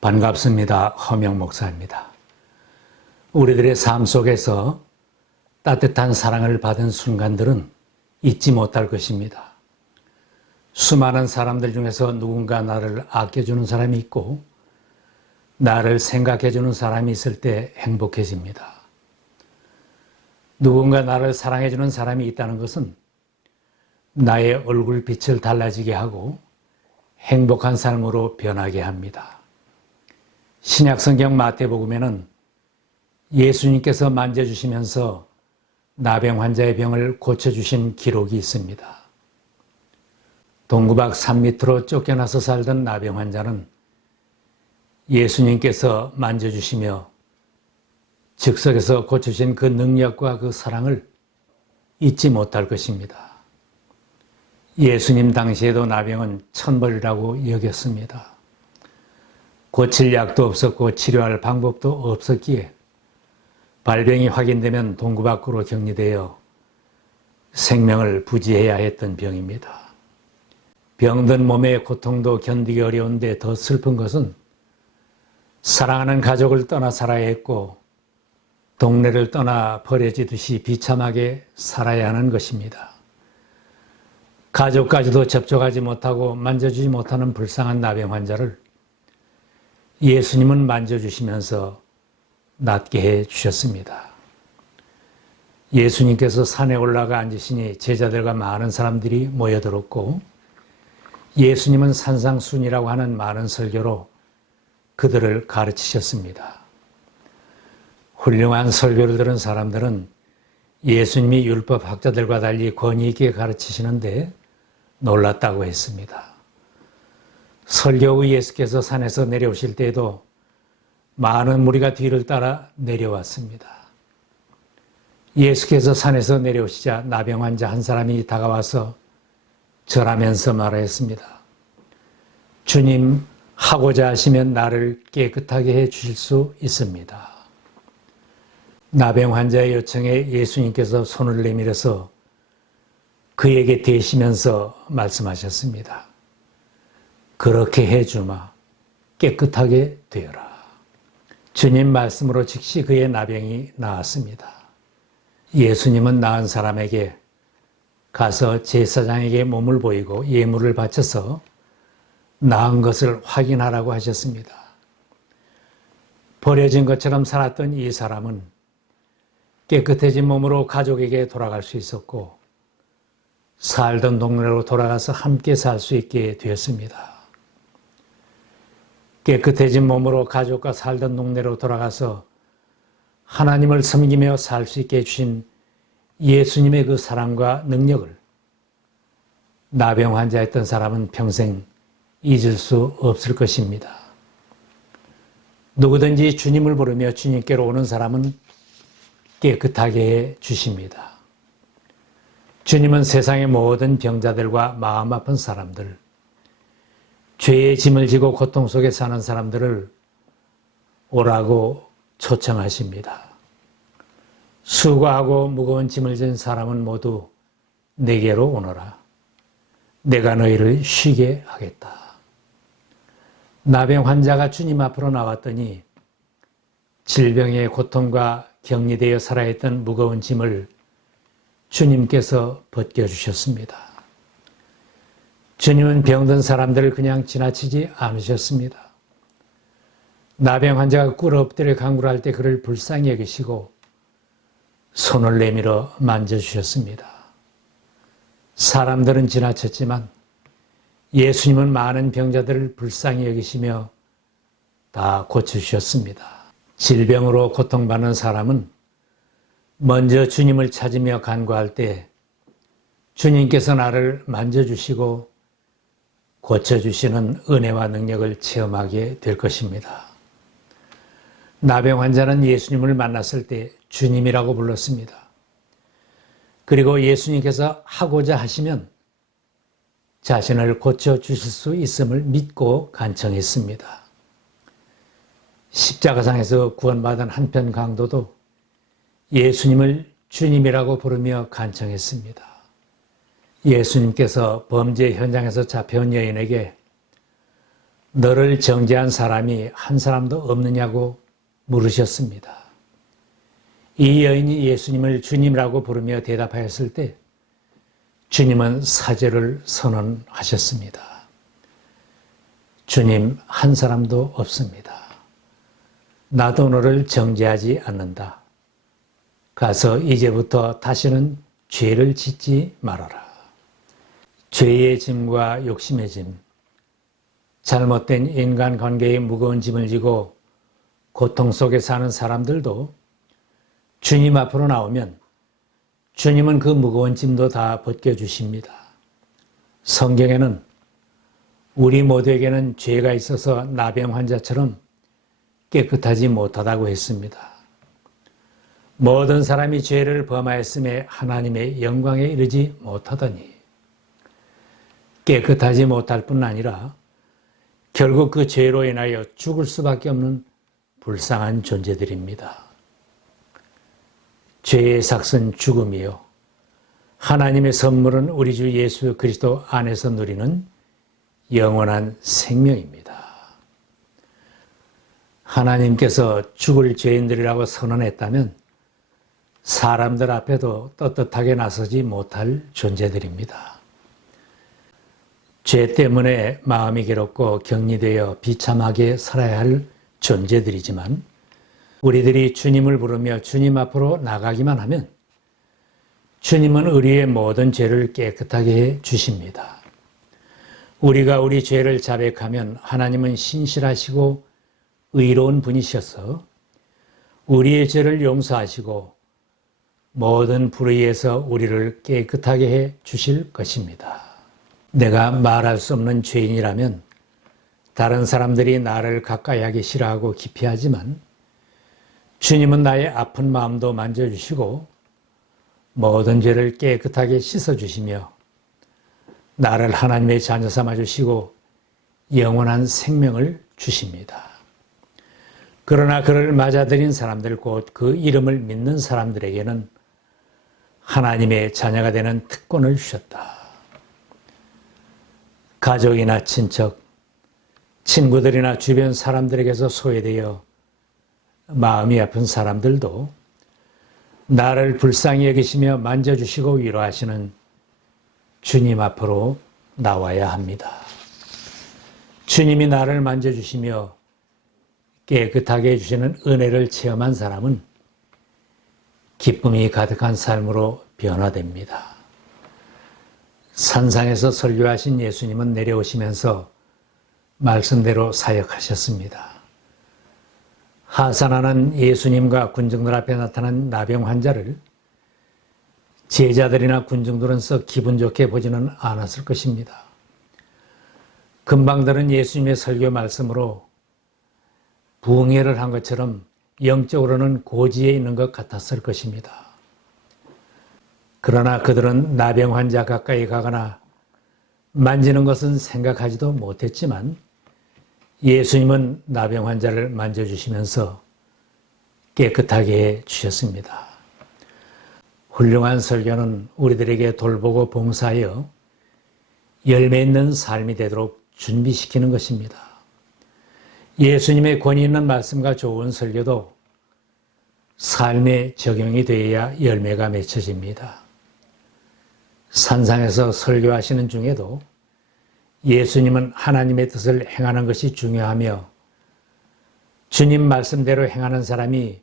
반갑습니다. 허명 목사입니다. 우리들의 삶 속에서 따뜻한 사랑을 받은 순간들은 잊지 못할 것입니다. 수많은 사람들 중에서 누군가 나를 아껴주는 사람이 있고 나를 생각해주는 사람이 있을 때 행복해집니다. 누군가 나를 사랑해주는 사람이 있다는 것은 나의 얼굴빛을 달라지게 하고 행복한 삶으로 변하게 합니다. 신약성경 마태복음에는 예수님께서 만져주시면서 나병 환자의 병을 고쳐주신 기록이 있습니다. 동구박 산 밑으로 쫓겨나서 살던 나병 환자는 예수님께서 만져주시며 즉석에서 고쳐주신 그 능력과 그 사랑을 잊지 못할 것입니다. 예수님 당시에도 나병은 천벌이라고 여겼습니다. 고칠 약도 없었고 치료할 방법도 없었기에 발병이 확인되면 동구 밖으로 격리되어 생명을 부지해야 했던 병입니다. 병든 몸의 고통도 견디기 어려운데 더 슬픈 것은 사랑하는 가족을 떠나 살아야 했고 동네를 떠나 버려지듯이 비참하게 살아야 하는 것입니다. 가족까지도 접촉하지 못하고 만져주지 못하는 불쌍한 나병 환자를 예수님은 만져주시면서 낫게 해 주셨습니다. 예수님께서 산에 올라가 앉으시니 제자들과 많은 사람들이 모여들었고 예수님은 산상순이라고 하는 많은 설교로 그들을 가르치셨습니다. 훌륭한 설교를 들은 사람들은 예수님이 율법학자들과 달리 권위 있게 가르치시는데 놀랐다고 했습니다. 설교 후 예수께서 산에서 내려오실 때에도 많은 무리가 뒤를 따라 내려왔습니다. 예수께서 산에서 내려오시자 나병 환자 한 사람이 다가와서 절하면서 말하였습니다. 주님, 하고자 하시면 나를 깨끗하게 해 주실 수 있습니다. 나병 환자의 요청에 예수님께서 손을 내밀어서 그에게 대시면서 말씀하셨습니다. 그렇게 해주마. 깨끗하게 되어라. 주님 말씀으로 즉시 그의 나병이 나았습니다. 예수님은 나은 사람에게 가서 제사장에게 몸을 보이고 예물을 바쳐서 나은 것을 확인하라고 하셨습니다. 버려진 것처럼 살았던 이 사람은 깨끗해진 몸으로 가족에게 돌아갈 수 있었고 살던 동네로 돌아가서 함께 살 수 있게 되었습니다. 깨끗해진 몸으로 가족과 살던 동네로 돌아가서 하나님을 섬기며 살 수 있게 해주신 예수님의 그 사랑과 능력을 나병 환자였던 사람은 평생 잊을 수 없을 것입니다. 누구든지 주님을 부르며 주님께로 오는 사람은 깨끗하게 해 주십니다. 주님은 세상의 모든 병자들과 마음 아픈 사람들, 죄의 짐을 지고 고통 속에 사는 사람들을 오라고 초청하십니다. 수고하고 무거운 짐을 진 사람은 모두 내게로 오너라. 내가 너희를 쉬게 하겠다. 나병 환자가 주님 앞으로 나왔더니 질병의 고통과 격리되어 살아야 했던 무거운 짐을 주님께서 벗겨주셨습니다. 주님은 병든 사람들을 그냥 지나치지 않으셨습니다. 나병 환자가 꿇어 엎드려 간구를 때 그를 불쌍히 여기시고 손을 내밀어 만져주셨습니다. 사람들은 지나쳤지만 예수님은 많은 병자들을 불쌍히 여기시며 다 고쳐주셨습니다. 질병으로 고통받는 사람은 먼저 주님을 찾으며 간구할 때 주님께서 나를 만져주시고 고쳐주시는 은혜와 능력을 체험하게 될 것입니다. 나병 환자는 예수님을 만났을 때 주님이라고 불렀습니다. 그리고 예수님께서 하고자 하시면 자신을 고쳐주실 수 있음을 믿고 간청했습니다. 십자가상에서 구원받은 한편 강도도 예수님을 주님이라고 부르며 간청했습니다. 예수님께서 범죄 현장에서 잡혀온 여인에게 너를 정죄한 사람이 한 사람도 없느냐고 물으셨습니다. 이 여인이 예수님을 주님이라고 부르며 대답하였을 때 주님은 사죄를 선언하셨습니다. 주님, 한 사람도 없습니다. 나도 너를 정죄하지 않는다. 가서 이제부터 다시는 죄를 짓지 말아라. 죄의 짐과 욕심의 짐, 잘못된 인간관계의 무거운 짐을 지고 고통 속에 사는 사람들도 주님 앞으로 나오면 주님은 그 무거운 짐도 다 벗겨주십니다. 성경에는 우리 모두에게는 죄가 있어서 나병 환자처럼 깨끗하지 못하다고 했습니다. 모든 사람이 죄를 범하였음에 하나님의 영광에 이르지 못하더니 깨끗하지 못할 뿐 아니라 결국 그 죄로 인하여 죽을 수밖에 없는 불쌍한 존재들입니다. 죄의 삭은 죽음이요 하나님의 선물은 우리 주 예수 그리스도 안에서 누리는 영원한 생명입니다. 하나님께서 죽을 죄인들이라고 선언했다면 사람들 앞에도 떳떳하게 나서지 못할 존재들입니다. 죄 때문에 마음이 괴롭고 격리되어 비참하게 살아야 할 존재들이지만 우리들이 주님을 부르며 주님 앞으로 나가기만 하면 주님은 우리의 모든 죄를 깨끗하게 해 주십니다. 우리가 우리 죄를 자백하면 하나님은 신실하시고 의로운 분이셔서 우리의 죄를 용서하시고 모든 불의에서 우리를 깨끗하게 해 주실 것입니다. 내가 말할 수 없는 죄인이라면 다른 사람들이 나를 가까이 하기 싫어하고 기피하지만 주님은 나의 아픈 마음도 만져주시고 모든 죄를 깨끗하게 씻어주시며 나를 하나님의 자녀 삼아주시고 영원한 생명을 주십니다. 그러나 그를 맞아들인 사람들 곧 그 이름을 믿는 사람들에게는 하나님의 자녀가 되는 특권을 주셨다. 가족이나 친척, 친구들이나 주변 사람들에게서 소외되어 마음이 아픈 사람들도 나를 불쌍히 여기시며 만져주시고 위로하시는 주님 앞으로 나와야 합니다. 주님이 나를 만져주시며 깨끗하게 해주시는 은혜를 체험한 사람은 기쁨이 가득한 삶으로 변화됩니다. 산상에서 설교하신 예수님은 내려오시면서 말씀대로 사역하셨습니다. 하사나는 예수님과 군중들 앞에 나타난 나병 환자를 제자들이나 군중들은 썩 기분 좋게 보지는 않았을 것입니다. 금방 들은 예수님의 설교 말씀으로 부흥회를 한 것처럼 영적으로는 고지에 있는 것 같았을 것입니다. 그러나 그들은 나병 환자 가까이 가거나 만지는 것은 생각하지도 못했지만 예수님은 나병 환자를 만져주시면서 깨끗하게 해 주셨습니다. 훌륭한 설교는 우리들에게 돌보고 봉사하여 열매 있는 삶이 되도록 준비시키는 것입니다. 예수님의 권위 있는 말씀과 좋은 설교도 삶에 적용이 되어야 열매가 맺혀집니다. 산상에서 설교하시는 중에도 예수님은 하나님의 뜻을 행하는 것이 중요하며 주님 말씀대로 행하는 사람이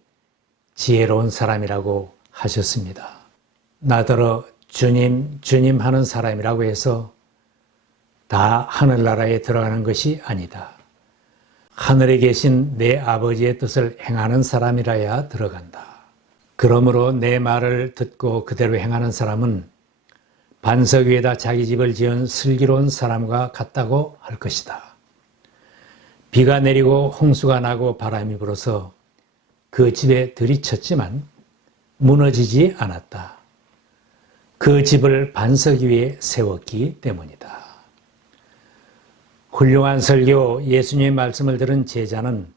지혜로운 사람이라고 하셨습니다. 나더러 주님, 주님 하는 사람이라고 해서 다 하늘나라에 들어가는 것이 아니다. 하늘에 계신 내 아버지의 뜻을 행하는 사람이라야 들어간다. 그러므로 내 말을 듣고 그대로 행하는 사람은 반석 위에다 자기 집을 지은 슬기로운 사람과 같다고 할 것이다. 비가 내리고 홍수가 나고 바람이 불어서 그 집에 들이쳤지만 무너지지 않았다. 그 집을 반석 위에 세웠기 때문이다. 훌륭한 설교, 예수님의 말씀을 들은 제자는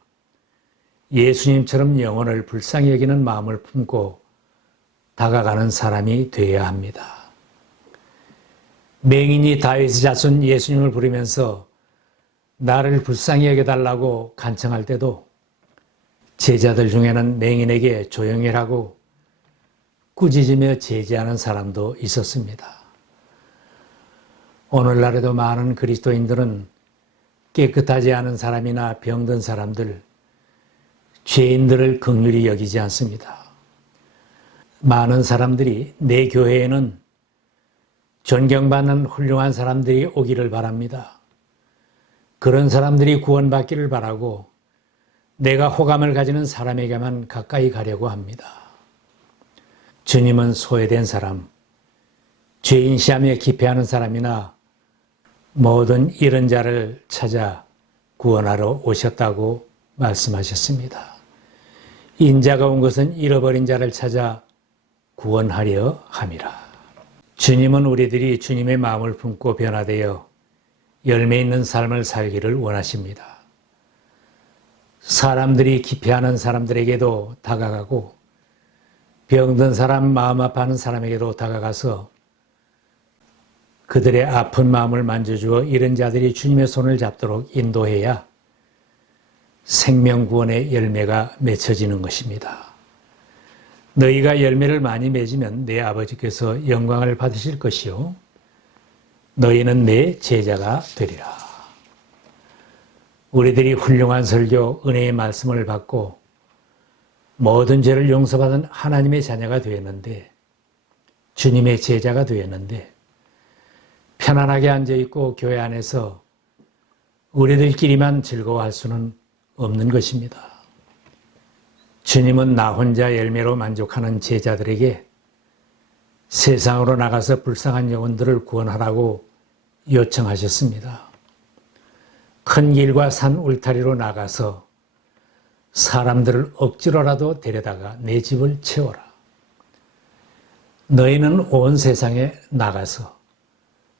예수님처럼 영혼을 불쌍히 여기는 마음을 품고 다가가는 사람이 되어야 합니다. 맹인이 다윗의 자손 예수님을 부르면서 나를 불쌍히 여겨달라고 간청할 때도 제자들 중에는 맹인에게 조용히 하라고 꾸짖으며 제지하는 사람도 있었습니다. 오늘날에도 많은 그리스도인들은 깨끗하지 않은 사람이나 병든 사람들, 죄인들을 긍휼히 여기지 않습니다. 많은 사람들이 내 교회에는 존경받는 훌륭한 사람들이 오기를 바랍니다. 그런 사람들이 구원받기를 바라고 내가 호감을 가지는 사람에게만 가까이 가려고 합니다. 주님은 소외된 사람, 죄인시하며 기피하는 사람이나 모든 잃은 자를 찾아 구원하러 오셨다고 말씀하셨습니다. 인자가 온 것은 잃어버린 자를 찾아 구원하려 함이라. 주님은 우리들이 주님의 마음을 품고 변화되어 열매 있는 삶을 살기를 원하십니다. 사람들이 기피하는 사람들에게도 다가가고 병든 사람, 마음 아파하는 사람에게도 다가가서 그들의 아픈 마음을 만져주어 이런 자들이 주님의 손을 잡도록 인도해야 생명구원의 열매가 맺혀지는 것입니다. 너희가 열매를 많이 맺으면 내 아버지께서 영광을 받으실 것이요 너희는 내 제자가 되리라. 우리들이 훌륭한 설교, 은혜의 말씀을 받고 모든 죄를 용서받은 하나님의 자녀가 되었는데, 주님의 제자가 되었는데 편안하게 앉아있고 교회 안에서 우리들끼리만 즐거워할 수는 없는 것입니다. 주님은 나 혼자 열매로 만족하는 제자들에게 세상으로 나가서 불쌍한 영혼들을 구원하라고 요청하셨습니다. 큰 길과 산 울타리로 나가서 사람들을 억지로라도 데려다가 내 집을 채워라. 너희는 온 세상에 나가서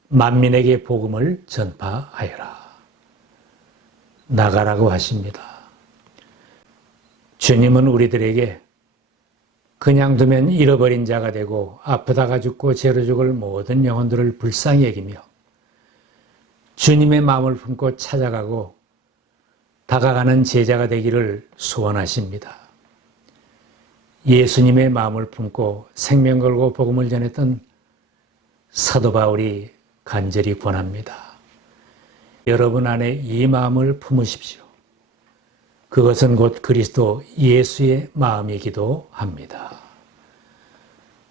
만민에게 복음을 전파하여라. 나가라고 하십니다. 주님은 우리들에게 그냥 두면 잃어버린 자가 되고 아프다가 죽고 죄로 죽을 모든 영혼들을 불쌍히 여기며 주님의 마음을 품고 찾아가고 다가가는 제자가 되기를 소원하십니다. 예수님의 마음을 품고 생명 걸고 복음을 전했던 사도 바울이 간절히 권합니다. 여러분 안에 이 마음을 품으십시오. 그것은 곧 그리스도 예수의 마음이기도 합니다.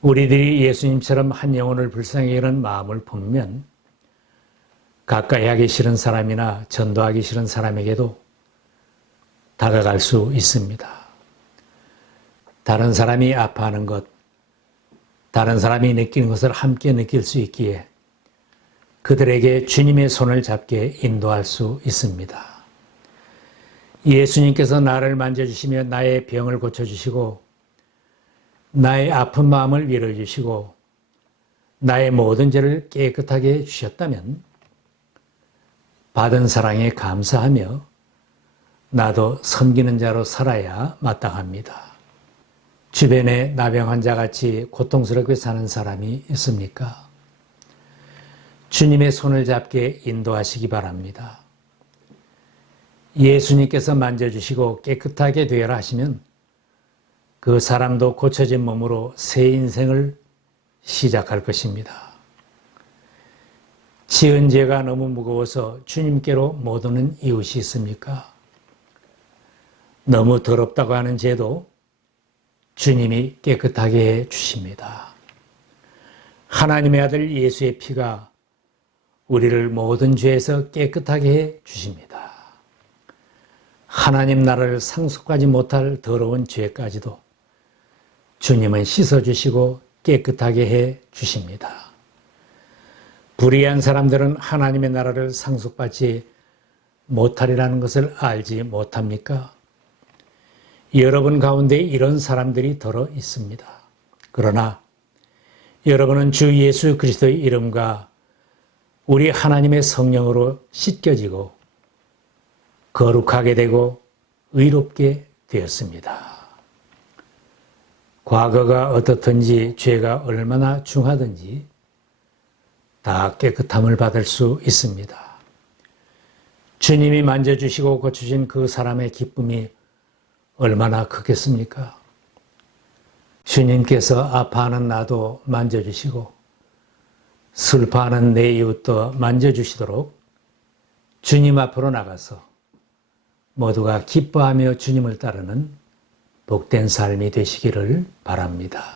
우리들이 예수님처럼 한 영혼을 불쌍히 여기는 마음을 품으면 가까이 하기 싫은 사람이나 전도하기 싫은 사람에게도 다가갈 수 있습니다. 다른 사람이 아파하는 것, 다른 사람이 느끼는 것을 함께 느낄 수 있기에 그들에게 주님의 손을 잡게 인도할 수 있습니다. 예수님께서 나를 만져주시며 나의 병을 고쳐주시고 나의 아픈 마음을 위로해주시고 나의 모든 죄를 깨끗하게 해주셨다면 받은 사랑에 감사하며 나도 섬기는 자로 살아야 마땅합니다. 주변에 나병 환자같이 고통스럽게 사는 사람이 있습니까? 주님의 손을 잡게 인도하시기 바랍니다. 예수님께서 만져주시고 깨끗하게 되어라 하시면 그 사람도 고쳐진 몸으로 새 인생을 시작할 것입니다. 지은 죄가 너무 무거워서 주님께로 못 오는 이웃이 있습니까? 너무 더럽다고 하는 죄도 주님이 깨끗하게 해 주십니다. 하나님의 아들 예수의 피가 우리를 모든 죄에서 깨끗하게 해 주십니다. 하나님 나라를 상속하지 못할 더러운 죄까지도 주님은 씻어주시고 깨끗하게 해 주십니다. 불의한 사람들은 하나님의 나라를 상속받지 못하리라는 것을 알지 못합니까? 여러분 가운데 이런 사람들이 더러 있습니다. 그러나 여러분은 주 예수 그리스도의 이름과 우리 하나님의 성령으로 씻겨지고 거룩하게 되고 의롭게 되었습니다. 과거가 어떻든지 죄가 얼마나 중하든지 다 깨끗함을 받을 수 있습니다. 주님이 만져주시고 고쳐주신 그 사람의 기쁨이 얼마나 크겠습니까? 주님께서 아파하는 나도 만져주시고 슬퍼하는 내 이웃도 만져주시도록 주님 앞으로 나가서 모두가 기뻐하며 주님을 따르는 복된 삶이 되시기를 바랍니다.